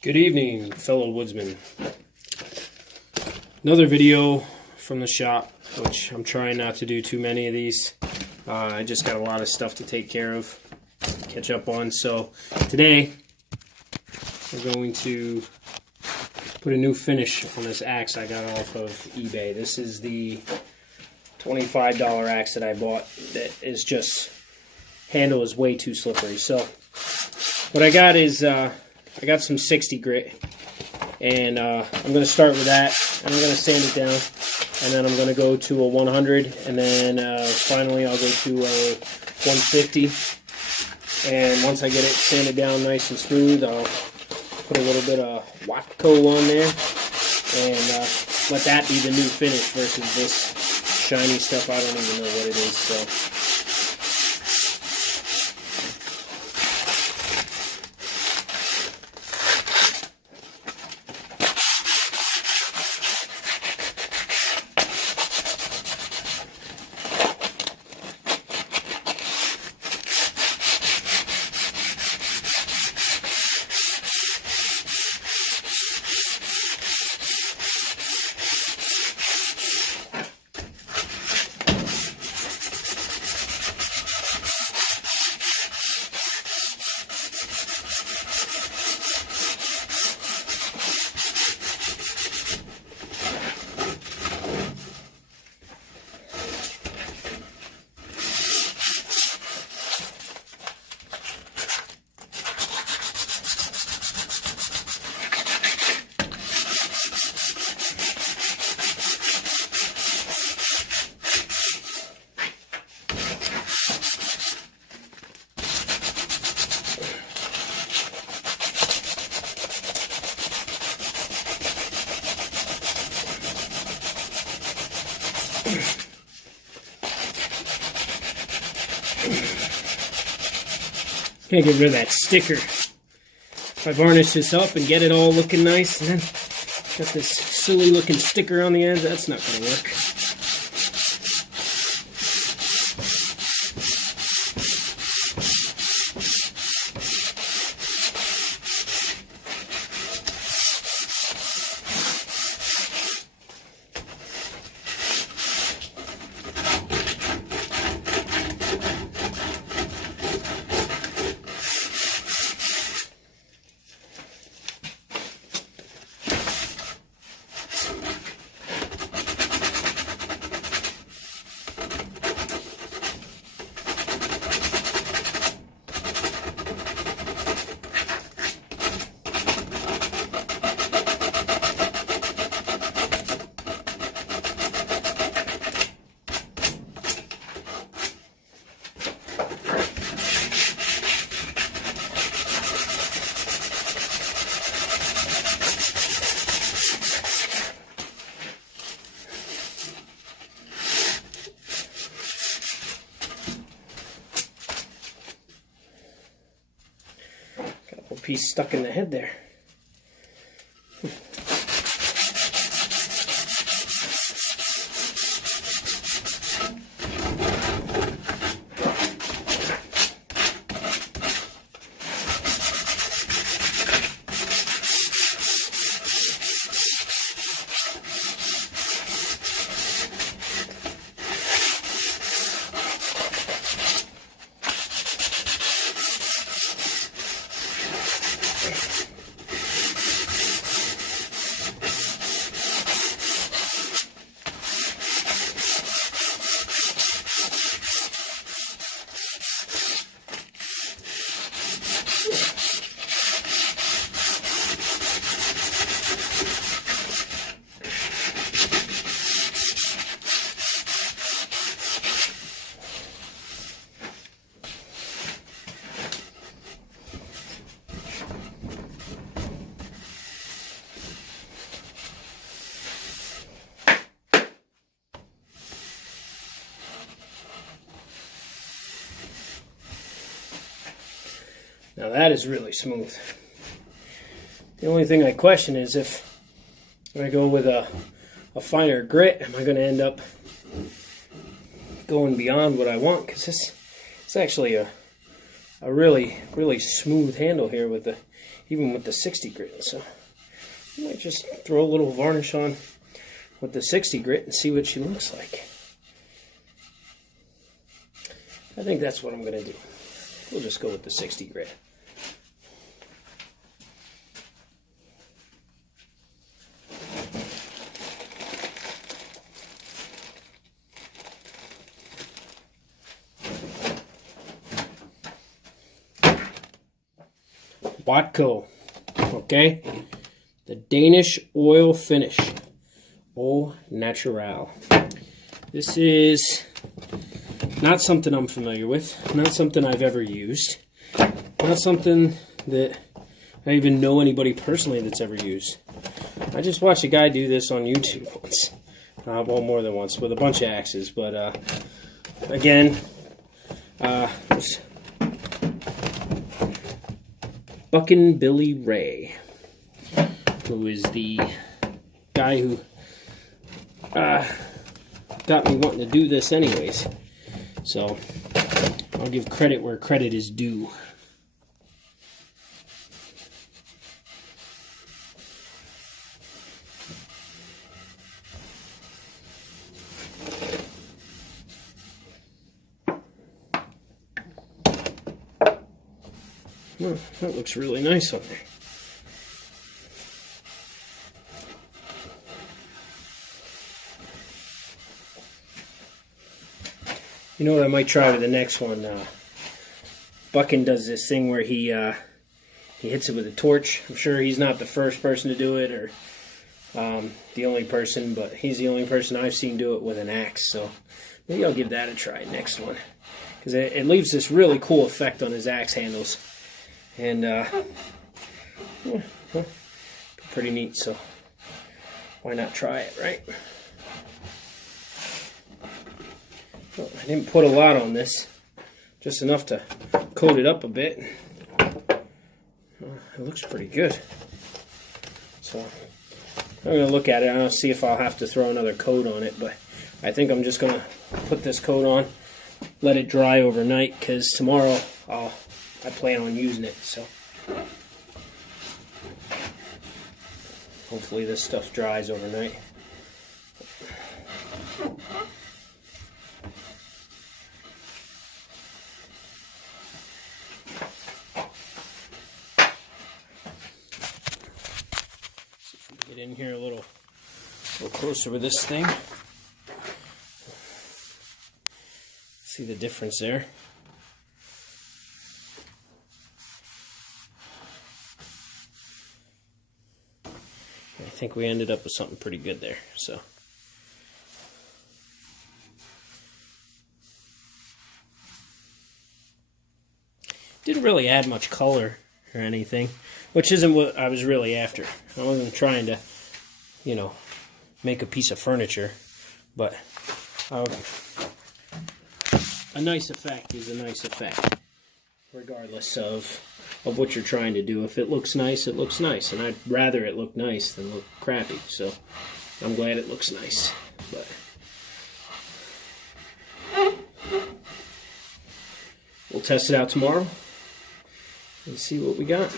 Good evening, fellow woodsmen. Another video from the shop, which I'm trying not to do too many of these. I just got a lot of stuff to take care of, catch up on. So today, we're going to put a new finish on this axe I got off of eBay. This is the $25 axe that I bought that is just, handle is way too slippery. So what I got is, I got some 60 grit, and I'm going to start with that, and I'm going to sand it down, and then I'm going to go to a 100, and then finally I'll go to a 150, and once I get it sanded down nice and smooth, I'll put a little bit of Watco on there, and let that be the new finish versus this shiny stuff. I don't even know what it is, so. Can't get rid of that sticker. If I varnish this up and get it all looking nice, and then got this silly looking sticker on the end, that's not going to work. Piece stuck in the head there. Now that is really smooth. The only thing I question is if I go with a finer grit, am I going to end up going beyond what I want? Because it's actually a a really smooth handle here with even with the 60 grit. So I might just throw a little varnish on with the 60 grit and see what she looks like. I think that's what I'm going to do. We'll just go with the 60 grit. Watco, okay? The Danish oil finish, au naturel. This is not something I'm familiar with, not something I've ever used, not something that I even know anybody personally that's ever used. I just watched a guy do this on YouTube once, well, more than once, with a bunch of axes, but again, Buckin' Billy Ray, who is the guy who got me wanting to do this anyways. So I'll give credit where credit is due. Well, that looks really nice on there. You know what I might try with the next one? Buckin does this thing where he hits it with a torch. I'm sure he's not the first person to do it, or the only person, but he's the only person I've seen do it with an axe. So maybe I'll give that a try next one, because it leaves this really cool effect on his axe handles. And yeah, pretty neat, so why not try it, right? Well, I didn't put a lot on this, just enough to coat it up a bit. Well, it looks pretty good. So I'm going to look at it. I don't see if I'll have to throw another coat on it, but I think I'm just going to put this coat on, let it dry overnight, because tomorrow I plan on using it, so hopefully this stuff dries overnight. See if we can get in here a little closer with this thing. See the difference there? I think we ended up with something pretty good there. So didn't really add much color or anything, which isn't what I was really after. I wasn't trying to, you know, make a piece of furniture, but a nice effect is a nice effect, regardless of what you're trying to do. If it looks nice, it looks nice, and I'd rather it look nice than look crappy, so I'm glad it looks nice. But we'll test it out tomorrow and see what we got.